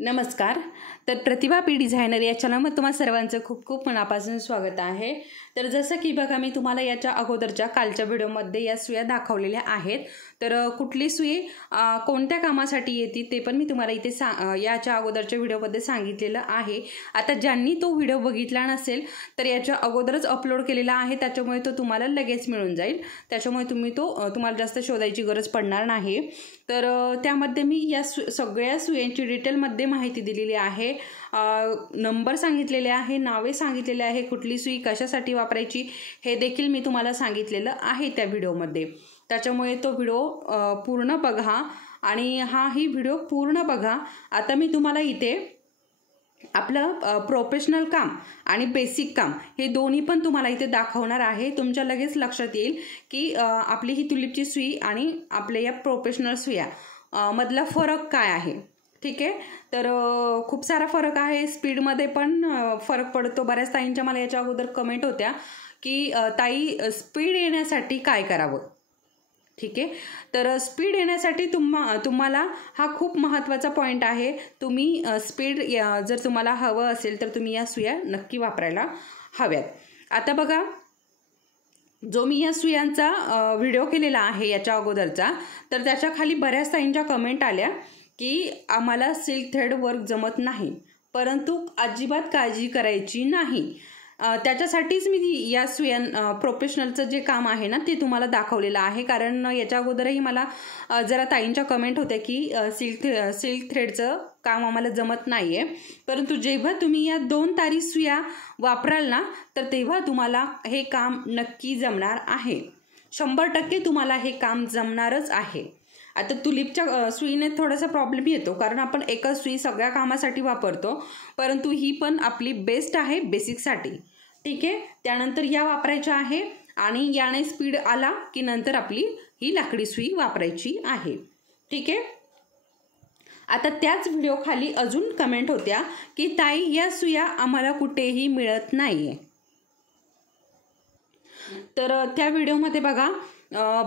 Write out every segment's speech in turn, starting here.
नमस्कार. तर प्रतिभा P designer या चॅनलमध्ये तुम्हा सर्वांचं खूप खूप मनापासून स्वागत आहे. तर जसं की बघा मी तुम्हाला याच्या अगोदरच्या कालच्या व्हिडिओमध्ये या सुया दाखवलेल्या आहेत. तर कुठली सुई कोणत्या कामासाठी येते ते पण मी तुम्हाला इथे याच्या अगोदरच्या व्हिडिओमध्ये सांगितलेलं आहे. आता ज्यांनी तो व्हिडिओ बघितला नसेल तर याच्या अगोदरच अपलोड केलेला आहे, त्याच्यामुळे तो तुम्हाला लगेच मिळून जाईल. त्याच्यामुळे तुम्हाला जास्त शोधायची गरज पडणार नाही. तर त्यामध्ये मी या सगळ्या सुयांची डिटेलमध्ये माहिती दिलेली आहे. नंबर सांगितलेले आहे, नावे सांगितलेले आहे, कुठली सुई कशासाठी वापरायची हे देखील मी तुम्हाला सांगितलेलं आहे त्या व्हिडिओमध्ये. त्याच्यामुळे तो व्हिडिओ पूर्ण बघा आणि ही व्हिडिओ पूर्ण बघा. आता मी तुम्हाला इथे आपलं प्रोफेशनल काम आणि बेसिक काम हे दोन्ही पण तुम्हाला इथे दाखवणार आहे. तुमच्या लगेच लक्षात येईल की आपली ही तुलिपची सुई आणि आपल्या या प्रोफेशनल सुया मधला फरक काय आहे. ठीक आहे. तर खूप सारा फरक आहे. स्पीडमध्ये पण फरक पडतो. बऱ्याच ताईंच्या मला याच्या अगोदर कमेंट होत्या की ताई स्पीड येण्यासाठी काय करावं. ठीक आहे. तर स्पीड येण्यासाठी तुम्हाला हा खूप महत्त्वाचा पॉईंट आहे. तुम्ही स्पीड जर तुम्हाला हवं असेल तर तुम्ही या सुया नक्की वापरायला हव्यात. आता बघा, जो मी या सुयांचा व्हिडिओ केलेला आहे याच्या अगोदरचा, तर त्याच्या खाली बऱ्याच ताईंच्या कमेंट आल्या की आम्हाला सिल्क थ्रेड वर्क जमत नाही, परंतु अजिबात काळजी करायची नाही. त्याच्यासाठीच मी या प्रोफेशनलचं जे काम आहे ना ते तुम्हाला दाखवलेलं आहे. कारण याच्या अगोदरही मला जरा ताईंच्या कमेंट होत्या की सिल्क थ्रेडचं काम आम्हाला जमत नाही आहे, परंतु जेव्हा तुम्ही या 2 तारी सुया वापराल ना तर तेव्हा तुम्हाला हे काम नक्की जमणार आहे. 100% तुम्हाला हे काम जमणारच आहे. आता तुलिपच्या सुईने थोडासा प्रॉब्लेम येतो, कारण आपण एकच सुई सगळ्या कामासाठी वापरतो, परंतु ही पण आपली बेस्ट आहे बेसिकसाठी. ठीक आहे. त्यानंतर या वापरायच्या आहे आणि याने स्पीड आला की नंतर आपली ही लाकडी सुई वापरायची आहे. ठीक आहे. आता त्याच व्हिडिओ खाली अजून कमेंट होत्या की ताई या सुया आम्हाला कुठेही मिळत नाहीये. तर त्या व्हिडिओमध्ये बघा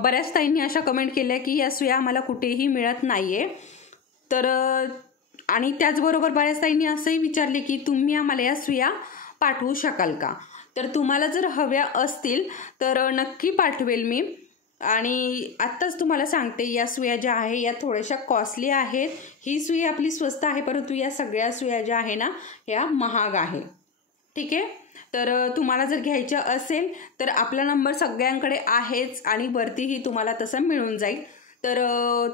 बऱ्याच ताईंनी अशा कमेंट केल्या की या सुया आम्हाला कुठेही मिळत नाहीये. तर आणि त्याचबरोबर बऱ्याच ताईंनी असंही विचारले की तुम्ही आम्हाला या सुया पाठवू शकाल का. तर तुम्हाला जर हव्या असतील तर नक्की पाठवेल मी. आणि आत्ताच तुम्हाला सांगते, या सुया ज्या आहे या थोड्याशा कॉस्टली आहेत. ही सुई आपली स्वस्त आहे, परंतु या सगळ्या सुया ज्या आहे ना या महाग आहे. ठीक आहे. तर तुम्हाला जर घ्यायचं असेल तर आपला नंबर सगळ्यांकडे आहेच आणि वरतीही तुम्हाला तसं मिळून जाईल. तर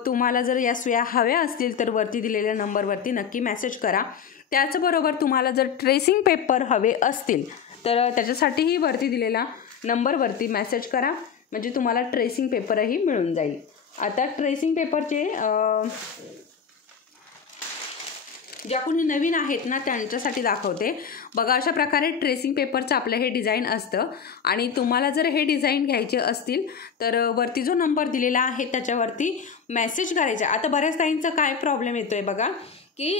तुम्हाला जर या सुया हव्या असतील तर वरती दिलेल्या नंबरवरती नक्की मेसेज करा. त्याचबरोबर तुम्हाला जर ट्रेसिंग पेपर हवे असतील तर त्याच्यासाठीही वरती दिलेला नंबरवरती मेसेज करा, म्हणजे तुम्हाला ट्रेसिंग पेपरही मिळून जाईल. आता ट्रेसिंग पेपरचे ज्या कोणी नवीन आहेत ना त्यांच्यासाठी दाखवते. बघा, अशा प्रकारे ट्रेसिंग पेपरचं आपलं हे डिझाईन असतं आणि तुम्हाला जर हे डिझाईन घ्यायचे असतील तर वरती जो नंबर दिलेला आहे त्याच्यावरती मेसेज करायचा. आता बऱ्याच ताईंचा काय प्रॉब्लेम येतोय बघा की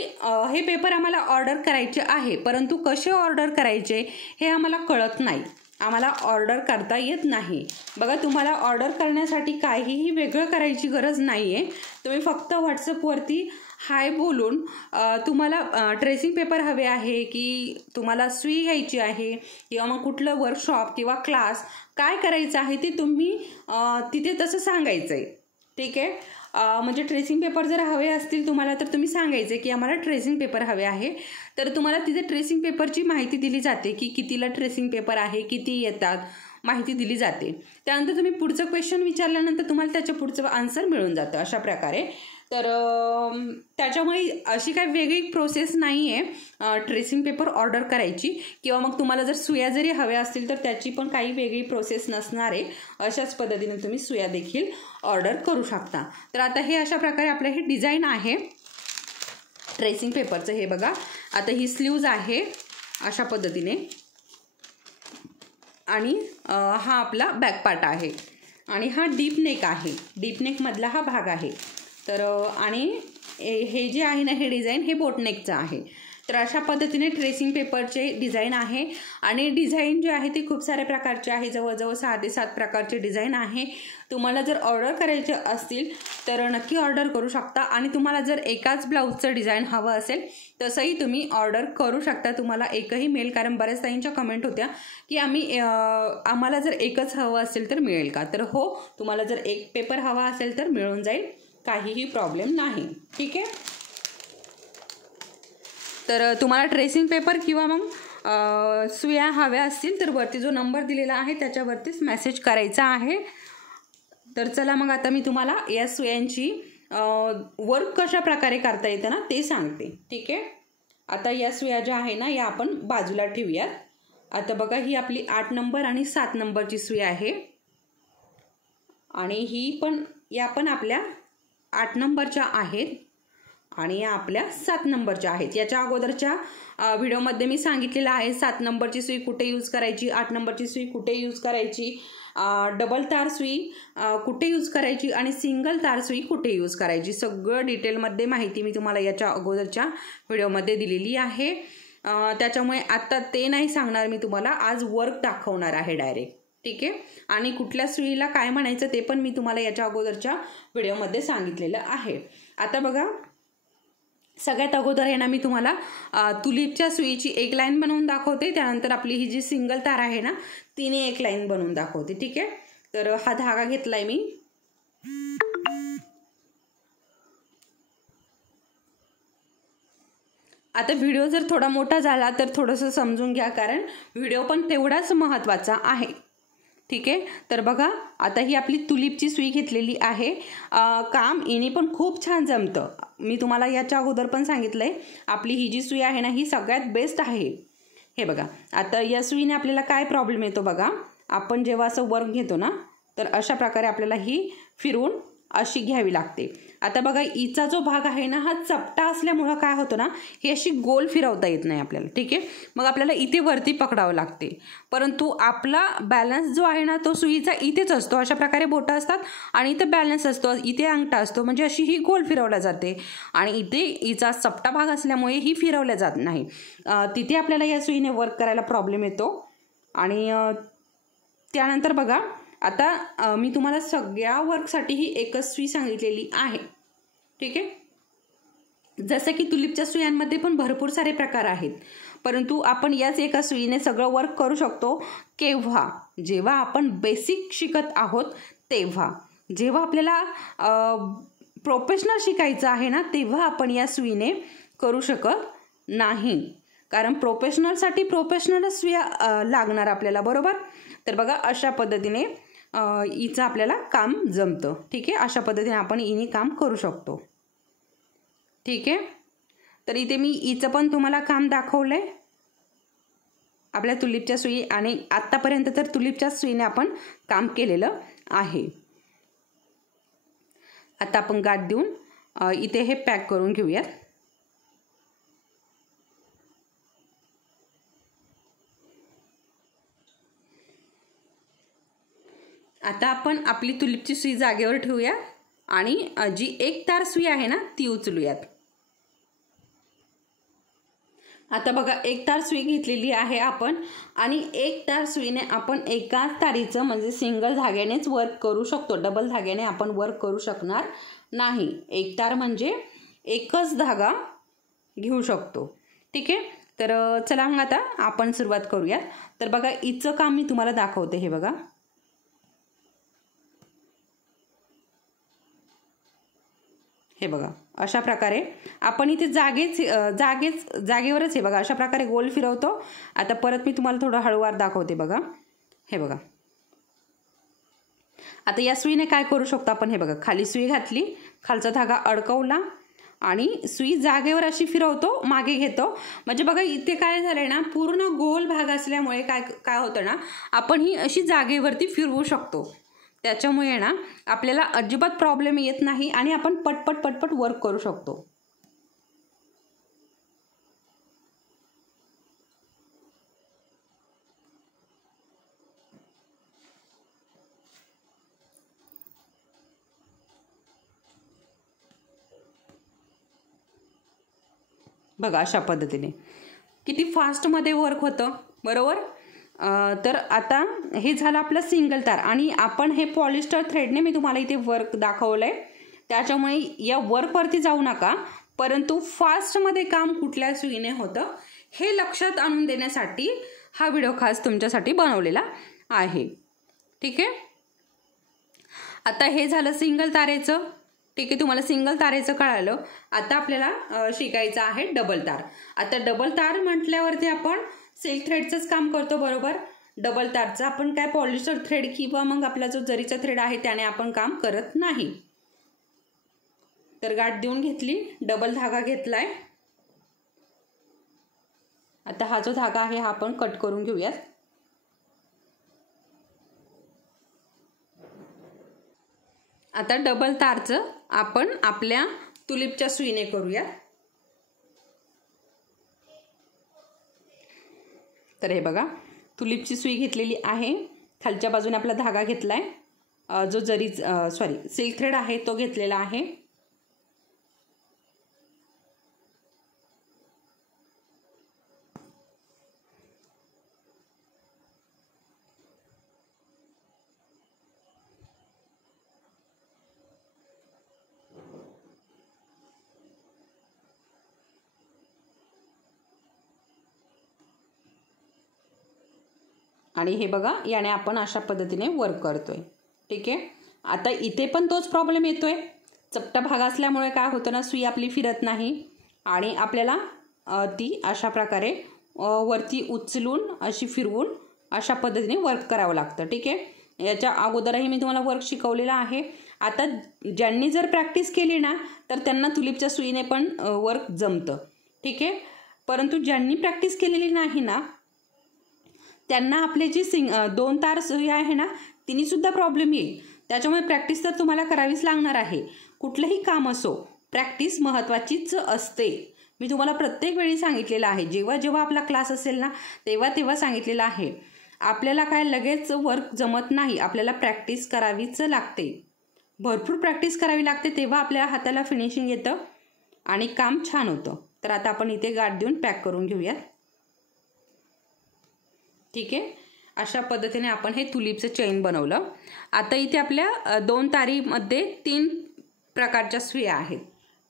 हे पेपर आम्हाला ऑर्डर करायचे आहे, परंतु कसे ऑर्डर करायचे हे आम्हाला कळत नाही, आम्हाला ऑर्डर करता येत नाही. बघा, तुम्हाला ऑर्डर करण्यासाठी काहीही वेगळं करायची गरज नाही आहे. तुम्ही फक्त व्हॉट्सअपवरती हाय बोलून तुम्हाला ट्रेसिंग पेपर हवे आहे की तुम्हाला सुई घ्यायची आहे किंवा मग कुठलं वर्कशॉप किंवा क्लास काय करायचं आहे ते तुम्ही तिथे तसं सांगायचं आहे. ठीक आहे. म्हणजे ट्रेसिंग पेपर जर हवे असतील तुम्हाला तर तुम्ही सांगायचे की आम्हाला ट्रेसिंग पेपर हवे आहे. तर तुम्हाला तिथे ट्रेसिंग पेपरची माहिती दिली जाते की कितीला ट्रेसिंग पेपर आहे, किती येतात, माहिती दिली जाते. त्यानंतर तुम्ही पुढचं क्वेश्चन विचारल्यानंतर तुम्हाला त्याच्या पुढचं आन्सर मिळून जातं अशा प्रकारे. तर त्याच्यामुळे अशी काही वेगळी प्रोसेस नाही आहे ट्रेसिंग पेपर ऑर्डर करायची, किंवा मग तुम्हाला जर सुया जरी हव्या असतील तर त्याची पण काही वेगळी प्रोसेस नसणार आहे. अशाच पद्धतीने तुम्ही सुया देखील ऑर्डर करू शकता. तर आता हे अशा प्रकारे आपलं हे डिझाईन आहे ट्रेसिंग पेपरचं. हे बघा, आता ही स्लीव्ज आहे अशा पद्धतीने आणि हा आपला बॅक पार्ट आहे आणि हा डीप नेक आहे. डीप नेकमधला हा भाग आहे. तर आणि हे जे आहे ना हे डिझाईन हे बोटनेकचं आहे. तर अशा पद्धतीने ट्रेसिंग पेपरचे डिझाईन आहे आणि डिझाईन जे आहे ते खूप साऱ्या प्रकारचे आहे, जवळजवळ 6 ते 7 प्रकारचे डिझाईन आहे. तुम्हाला जर ऑर्डर करायचे असतील तर नक्की ऑर्डर करू शकता आणि तुम्हाला जर एकाच ब्लाऊजचं डिझाईन हवं असेल तसंही तुम्ही ऑर्डर करू शकता. तुम्हाला एकही मिळेल, कारण बऱ्याच ताईंच्या कमेंट होत्या की आम्हाला जर एकच हवं असेल तर मिळेल का. तर हो, तुम्हाला जर एक पेपर हवा असेल तर मिळून जाईल, काहीही प्रॉब्लेम नाही. ठीक आहे. तर तुम्हाला ट्रेसिंग पेपर किंवा मग सुया हव्या असतील तर वरती जो नंबर दिलेला आहे त्याच्यावरतीच मेसेज करायचा आहे. तर चला मग आता मी तुम्हाला या सुयांची वर्क कशा प्रकारे करता येतं ना ते सांगते. ठीक आहे. आता या सुया ज्या आहे ना या आपण बाजूला ठेवूयात. आता बघा, ही आपली 8 नंबर आणि 7 नंबरची सुई आहे आणि या पण आपल्या 8 नंबरच्या आहेत आणि या आपल्या 7 नंबरच्या आहेत. याच्या अगोदरच्या व्हिडिओमध्ये मी सांगितलेलं आहे 7 नंबरची सुई कुठे यूज करायची, 8 नंबरची सुई कुठे यूज करायची, डबल तार सुई कुठे यूज करायची आणि सिंगल तार सुई कुठे यूज करायची, सगळं डिटेलमध्ये माहिती मी तुम्हाला याच्या अगोदरच्या व्हिडिओमध्ये दिलेली आहे. त्याच्यामुळे आता ते नाही सांगणार मी तुम्हाला, आज वर्क दाखवणार आहे डायरेक्ट. ठीक आहे. आणि कुठल्या सुईला काय म्हणायचं ते पण मी तुम्हाला याच्या अगोदरच्या व्हिडिओमध्ये सांगितलेलं आहे. आता बघा, सगळ्यात अगोदर आहे ना मी तुम्हाला तुलिपच्या सुईची एक लाईन बनवून दाखवते. त्यानंतर आपली ही जी सिंगल तार आहे ना तिने एक लाईन बनवून दाखवते. ठीक आहे. तर हा धागा घेतलाय मी. आता व्हिडिओ जर थोडा मोठा झाला तर थोडंसं समजून घ्या, कारण व्हिडिओ पण तेवढाच महत्त्वाचा आहे. ठीक आहे. तर बघा, आता ही आपली तुलिपची सुई घेतलेली आहे. काम इनी पण खूप छान जमतं. मी तुम्हाला याच्या अगोदर पण सांगितलंय, आपली ही जी सुई आहे ना ही सगळ्यात बेस्ट आहे. हे बघा, आता या सुईने आपल्याला काय प्रॉब्लेम येतो बघा, आपण जेव्हा असं वर्क घेतो ना तर अशा प्रकारे आपल्याला ही फिरवून अशी घ्यावी लागते. आता बघा, हिचा जो भाग आहे ना हा चपटा असल्यामुळं काय होतं ना, ही अशी गोल फिरवता येत नाही आपल्याला. ठीक आहे. मग आपल्याला इथे वरती पकडावं लागते, परंतु आपला बॅलन्स जो आहे ना तो सुईचा इथेच असतो. अशा प्रकारे बोटं असतात आणि इथे बॅलन्स असतो, इथे अंगठा असतो, म्हणजे अशी ही गोल फिरवल्या जाते आणि इथे हिचा चपटा भाग असल्यामुळे ही फिरवल्या जात नाही. तिथे आपल्याला या सुईने वर्क करायला प्रॉब्लेम येतो. आणि त्यानंतर बघा, आता मी तुम्हाला सगळ्या वर्कसाठी ही एकच सुई सांगितलेली आहे. ठीक आहे. जसं की तुलिपच्या सुयांमध्ये पण भरपूर सारे प्रकार आहेत, परंतु आपण याच एका सुईने सगळं वर्क करू शकतो. केव्हा? जेव्हा आपण बेसिक शिकत आहोत तेव्हा. जेव्हा आपल्याला प्रोफेशनल शिकायचं आहे ना तेव्हा आपण या सुईने करू शकत नाही, कारण प्रोफेशनलसाठी प्रोफेशनलच सुया लागणार आपल्याला, बरोबर. तर बघा, अशा पद्धतीने हिचं आपल्याला काम जमतं. ठीक आहे. अशा पद्धतीने आपण हिने काम करू शकतो. ठीक आहे. तर इथे मी हिचं पण तुम्हाला काम दाखवलंय आपल्या तुलिपच्या सुई, आणि आत्तापर्यंत तर तुलिपच्या सुईने आपण काम केलेलं आहे. आता आपण गाठ देऊन इथे हे पॅक करून घेऊयात. आता आपण आपली तुलिपची सुई जागेवर ठेवूया आणि जी एक तार सुई आहे ना ती उचलूयात. आता बघा, एक तार सुई घेतलेली आहे आपण आणि एक तार सुईने आपण एकाच तारीचं म्हणजे सिंगल धाग्यानेच वर्क करू शकतो. डबल धाग्याने आपण वर्क करू शकणार नाही. एक तार म्हणजे एकच धागा घेऊ शकतो. ठीक आहे. तर चला मग आता आपण सुरुवात करूया. तर बघा, हिचं काम मी तुम्हाला दाखवते. हे बघा, हे बघा, अशा प्रकारे आपण इथे जागेवरच हे बघा अशा प्रकारे गोल फिरवतो. आता परत मी तुम्हाला थोडं हळूवार दाखवते. बघा, हे बघा, आता या सुईने काय करू शकतो आपण. हे बघा, खाली सुई घातली, खालचा धागा अडकवला आणि सुई जागेवर अशी फिरवतो, मागे घेतो. म्हणजे बघा, इथे काय झालंय ना, पूर्ण गोल भाग असल्यामुळे काय होतं ना, आपण ही अशी जागेवरती फिरवू शकतो. त्याच्यामुळे ना आपल्याला अजिबात प्रॉब्लेम येत नाही आणि आपण पटपट वर्क करू शकतो. बघा अशा पद्धतीने किती फास्टमध्ये वर्क होतं, बरोबर. तर आता हे झालं आपलं सिंगल तार आणि आपण हे पॉलिस्टर थ्रेडने मी तुम्हाला इथे वर्क दाखवलं आहे, त्याच्यामुळे या वर्कवरती जाऊ नका, परंतु फास्टमध्ये काम कुठल्या सुईने होतं हे लक्षात आणून देण्यासाठी हा व्हिडिओ खास तुमच्यासाठी बनवलेला आहे. ठीक आहे. आता हे झालं सिंगल तारेचं. ठीक आहे, तुम्हाला सिंगल तारेचं कळालं. आता आपल्याला शिकायचं आहे डबल तार. आता डबल तार म्हटल्यावरती आपण सिल्क थ्रेडचंच काम करतो, बरोबर. डबल तारचं आपण काय पॉलिस्टर थ्रेड किंवा मग आपला जो जरीचा थ्रेड आहे त्याने आपण काम करत नाही. तर गाठ देऊन घेतली, डबल धागा घेतलाय. आता हा जो धागा आहे हा आपण कट करून घेऊयात. आता डबल तारचं आपण आपल्या तुलिपच्या सुईने करूया. तर हे बघा तुलिपची सुई घेतलेली आहे, खालच्या बाजूने आपला धागा घेतलाय, जो सिल्क थ्रेड आहे तो घेतलेला आहे. आणि हे बघा याने आपण अशा पद्धतीने वर्क करतोय. ठीक आहे. आता इथे पण तोच प्रॉब्लेम येतोय, चपटा भाग असल्यामुळे काय होतं ना, सुई आपली फिरत नाही आणि आपल्याला ती अशा प्रकारे वरती उचलून अशी फिरवून अशा पद्धतीने वर्क करावं लागतं. ठीक आहे. याच्या अगोदरही मी तुम्हाला वर्क शिकवलेलं आहे. आता ज्यांनी जर प्रॅक्टिस केली ना तर त्यांना तुलिपच्या सुईने पण वर्क जमतं. ठीक आहे. परंतु ज्यांनी प्रॅक्टिस केलेली नाही ना त्यांना आपली जी दोन तार सुई आहे ना तिने सुद्धा प्रॉब्लेम येईल. त्याच्यामुळे प्रॅक्टिस तर तुम्हाला करावीच लागणार आहे. कुठलंही काम असो प्रॅक्टिस महत्त्वाचीच असते. मी तुम्हाला प्रत्येक वेळी सांगितलेलं आहे, जेव्हा जेव्हा आपला क्लास असेल ना तेव्हा सांगितलेलं आहे. आपल्याला काय लगेच वर्क जमत नाही, आपल्याला प्रॅक्टिस करावीच लागते, भरपूर प्रॅक्टिस करावी लागते, तेव्हा आपल्या हाताला फिनिशिंग येतं आणि काम छान होतं. तर आता आपण इथे गाठ देऊन पॅक करून घेऊयात. ठीक आहे. अशा पद्धतीने आपण हे तुलिपचं चेन बनवलं. आता इथे आपल्या दोन तारीमध्ये 3 प्रकारच्या सुया आहेत.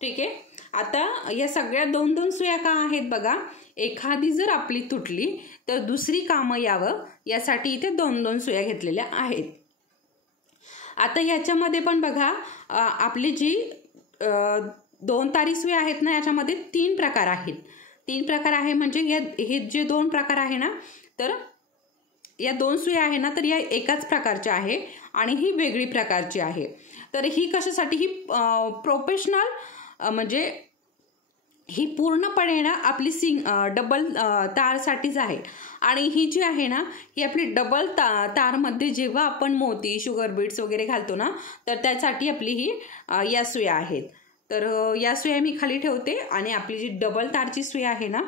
ठीक आहे. आता या सगळ्या 2-2 सुया का आहेत बघा, एखादी जर आपली तुटली तर दुसरी कामं यावं यासाठी इथे 2-2 सुया घेतलेल्या आहेत. आता याच्यामध्ये पण बघा आपली जी 2 तारी सुया आहेत ना याच्यामध्ये 3 प्रकार आहेत. 3 प्रकार आहे म्हणजे हे जे 2 प्रकार आहे ना तर या 2 सुया आहे ना तर या एकाच प्रकारच्या आहे आणि ही वेगळी प्रकारची आहे. तर ही कशासाठी, ही प्रोफेशनल म्हणजे ही पूर्णपणे ना आपली डबल तारसाठीच आहे. आणि ही जी आहे ना ही आपली डबल तारमध्ये जेव्हा आपण मोती शुगर बीट्स वगैरे घालतो ना तर त्यासाठी आपली ही या सुया आहेत. तर या सुया मी खाली ठेवते आणि आपली जी डबल तारची सुया आहे ना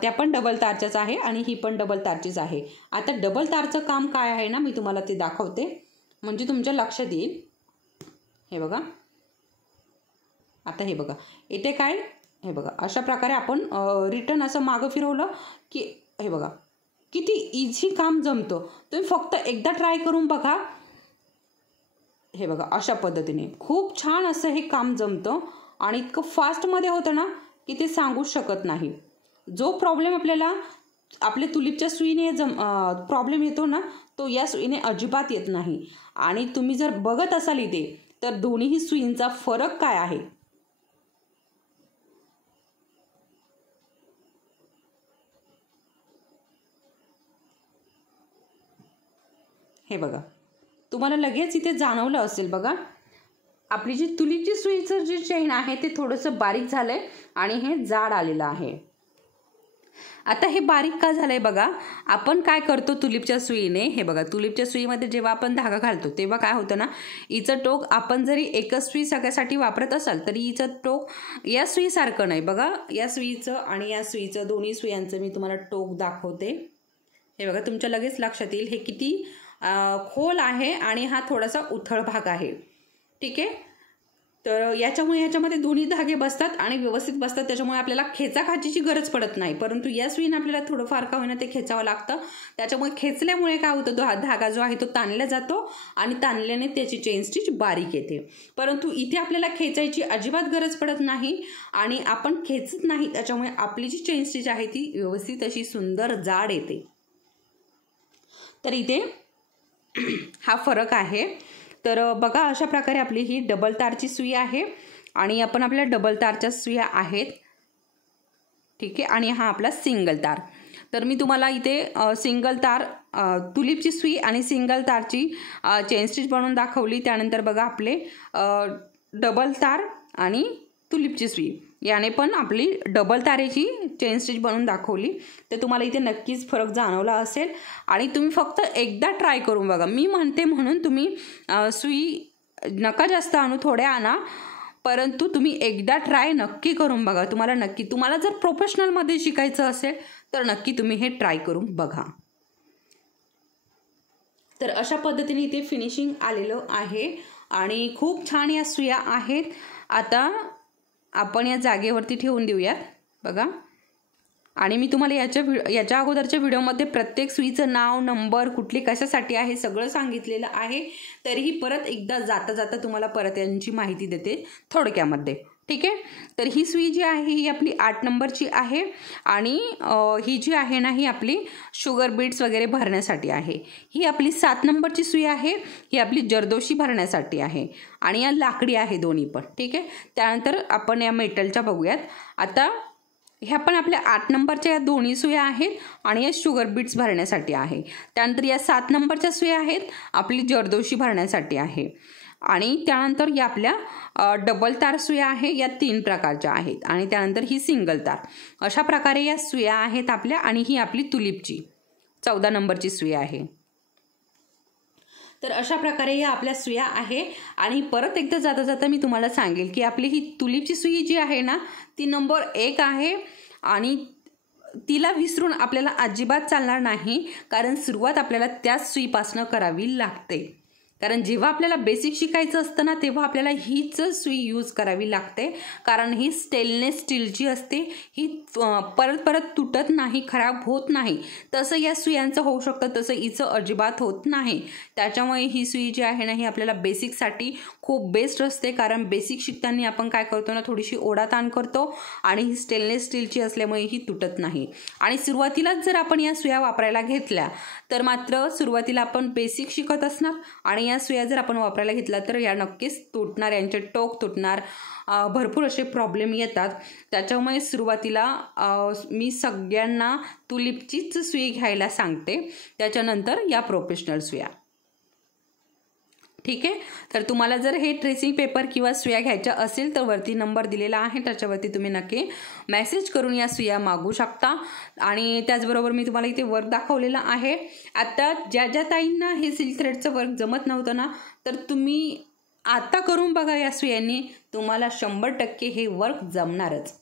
त्या पण डबल तारच्याच आहे आणि ही पण डबल तारचीच आहे. आता डबल तारचं काम काय आहे ना मी तुम्हाला ते दाखवते म्हणजे तुमच्या लक्षात येईल. हे बघा, आता हे बघा इथे काय, हे बघा अशा प्रकारे आपण रिटर्न असं मागं फिरवलं की हे बघा किती इझी काम जमतं. तुम्ही फक्त एकदा ट्राय करून बघा. हे बघा अशा पद्धतीने खूप छान असं हे काम जमतं आणि इतकं फास्टमध्ये होतं ना की ते सांगूच शकत नाही. जो प्रॉब्लेम आपल्याला आपल्या तुलिपच्या सुईने प्रॉब्लेम येतो ना तो या सुईने अजिबात येत नाही. आणि तुम्ही जर बघत असाल इथे तर दोन्ही सुईंचा फरक काय आहे. हे बघा तुम्हाला लगेच इथे जाणवलं असेल. बघा आपली जी तुलिपची सुईचं जे चेन आहे ते थोडंसं बारीक झालंय आणि हे जाड आलेलं आहे. आता हे बारीक का झालंय बघा, आपण काय करतो तुलिपच्या सुईने, हे बघा तुलिपच्या सुईमध्ये जेव्हा आपण धागा घालतो तेव्हा काय होतं ना हिचं टोक आपण जरी एकच सुई सगळ्यासाठी वापरत असाल तरी हिचं टोक या सुईसारखं नाही. बघा या सुईचं आणि या सुईचं दोन्ही सुयांचं मी तुम्हाला टोक दाखवते. हे बघा तुमच्या लगेच लक्षात येईल हे किती खोल आहे आणि हा थोडासा उथळ भाग आहे. ठीक आहे. तर याच्यामध्ये दोन्ही धागे बसतात आणि व्यवस्थित बसतात, त्याच्यामुळे आपल्याला खेचाखाचीची गरज पडत नाही. परंतु या सुईने आपल्याला थोडंफार का होईना ते खेचावं लागतं. त्याच्यामुळे खेचल्यामुळे काय होतं, धागा जो आहे तो ताणला जातो आणि ताणल्याने त्याची चेन स्टिच बारीक येते. परंतु इथे आपल्याला खेचायची अजिबात गरज पडत नाही आणि आपण खेचत नाही, त्याच्यामुळे आपली जी चेन स्टिच आहे ती व्यवस्थित अशी सुंदर जाड येते. तर इथे हा फरक आहे. तर बघा, अशा प्रकारे आपली ही डबल तारची सुई आहे आणि आपण आपल्या डबल तारच्या सुया आहेत. ठीक आहे. आणि हा आपला सिंगल तार. तर मी तुम्हाला इथे सिंगल तार तुलिपची सुई आणि सिंगल तारची चेन स्टिच बनवून दाखवली. त्यानंतर बघा आपले डबल तार आणि तुलिपची सुई याने पण आपली डबल तारेची चेन स्टिच बनवून दाखवली. तर तुम्हाला इथे नक्कीच फरक जाणवला असेल आणि तुम्ही फक्त एकदा ट्राय करून बघा. मी म्हणते म्हणून तुम्ही सुई नका जास्त आणू, थोड्या आणा, परंतु तुम्ही एकदा ट्राय नक्की करून बघा. तुम्हाला जर प्रोफेशनलमध्ये शिकायचं असेल तर नक्की तुम्ही हे ट्राय करून बघा. तर अशा पद्धतीने इथे फिनिशिंग आलेलं आहे आणि खूप छान या सुया आहेत. आता आपण या जागेवरती ठेवून देऊयात. बघा, आणि मी तुम्हाला याच्या अगोदरच्या व्हिडिओमध्ये प्रत्येक सुईचं नाव, नंबर, कुठली कशासाठी आहे सगळं सांगितलेलं आहे. तरीही परत एकदा जाता जाता तुम्हाला परत यांची माहिती देते थोडक्यामध्ये. ठीक आहे. तर ही सुई जी आहे ही आपली 8 नंबरची आहे आणि ही जी आहे ना ही आपली शुगर बीट्स वगैरे भरण्यासाठी आहे. ही आपली 7 नंबरची सुई आहे, ही आपली जरदोशी भरण्यासाठी आहे आणि या लाकडी आहे दोन्ही पण. ठीक आहे. त्यानंतर आपण या मेटलच्या बघूयात. आता ह्या पण आपल्या 8 नंबरच्या या दोन्ही सुया आहेत आणि या शुगर बीट्स भरण्यासाठी आहे. त्यानंतर या 7 नंबरच्या सुया आहेत, आपली जरदोशी भरण्यासाठी आहे. आणि त्यानंतर या आपल्या डबल तार सुया आहे, या 3 प्रकारच्या आहेत. आणि त्यानंतर ही सिंगल तार. अशा प्रकारे या सुया आहेत आपल्या. आणि ही आपली तुलिपची 14 नंबरची सुई आहे. तर अशा प्रकारे या आपल्या सुया आहे. आणि परत एकदा जाता जाता मी तुम्हाला सांगेल की आपली ही तुलिपची सुई जी आहे ना ती नंबर 1 आहे आणि तिला विसरून आपल्याला अजिबात चालणार नाही, कारण सुरुवात आपल्याला त्याच सुईपासून करावी लागते. कारण जेव्हा आपल्याला बेसिक शिकायचं असतं ना तेव्हा आपल्याला हीच सुई यूज करावी लागते, कारण ही स्टेनलेस स्टीलची असते. ही परत परत तुटत नाही, खराब होत नाही. तसं या सुयांचं होऊ शकतं, तसं हिचं अजिबात होत नाही. त्याच्यामुळे ही सुई जी आहे ना ही आपल्याला बेसिकसाठी खूप बेस्ट असते, कारण बेसिक शिकताना आपण काय करतो ना थोडीशी ओढाताण करतो आणि ही स्टेनलेस स्टीलची असल्यामुळे ही तुटत नाही. आणि सुरुवातीलाच जर आपण या सुया वापरायला घेतल्या तर मात्र सुरुवातीला आपण बेसिक शिकत असणार आणि या सुया जर आपण वापरायला घेतला तर या नक्कीच तुटणार, यांचे टोक तुटणार, भरपूर असे प्रॉब्लेम येतात. त्याच्यामुळे सुरुवातीला मी सगळ्यांना तुलिपचीच सुई घ्यायला सांगते, त्याच्यानंतर या प्रोफेशनल सुया. ठीक आहे. तर तुम्हाला जर हे ट्रेसिंग पेपर किंवा सुया घ्यायच्या असेल तर वरती नंबर दिलेला आहे, त्याच्यावरती तुम्ही नक्की मेसेज करून या सुया मागू शकता. आणि त्याचबरोबर मी तुम्हाला इथे वर्क दाखवलेलं आहे. आता ज्या ताईंना हे सिल्क थ्रेडचं वर्क जमत नव्हतं ना तर तुम्ही आता करून बघा या सुयांनी, तुम्हाला 100% हे वर्क जमणारच.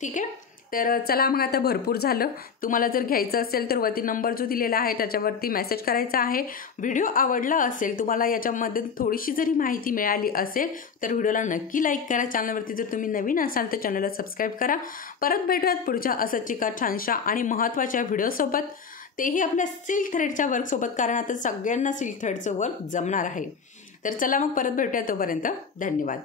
ठीक आहे. तर चला मग आता भरपूर झालं. तुम्हाला जर घ्यायचं असेल तर वरती नंबर जो दिलेला आहे त्याच्यावरती मेसेज करायचा आहे. व्हिडिओ आवडला असेल, तुम्हाला याच्यामध्ये थोडीशी जरी माहिती मिळाली असेल तर व्हिडिओला नक्की लाईक करा. चॅनलवरती जर तुम्ही नवीन असाल तर चॅनलला सबस्क्राईब करा. परत भेटूयात पुढच्या असंच एका छानशा आणि महत्त्वाच्या व्हिडिओसोबत, तेही आपल्या सिल्क थ्रेडच्या वर्कसोबत, कारण आता सगळ्यांना सिल्क थ्रेडचं वर्क जमणार आहे. तर चला मग परत भेटूया, तोपर्यंत धन्यवाद.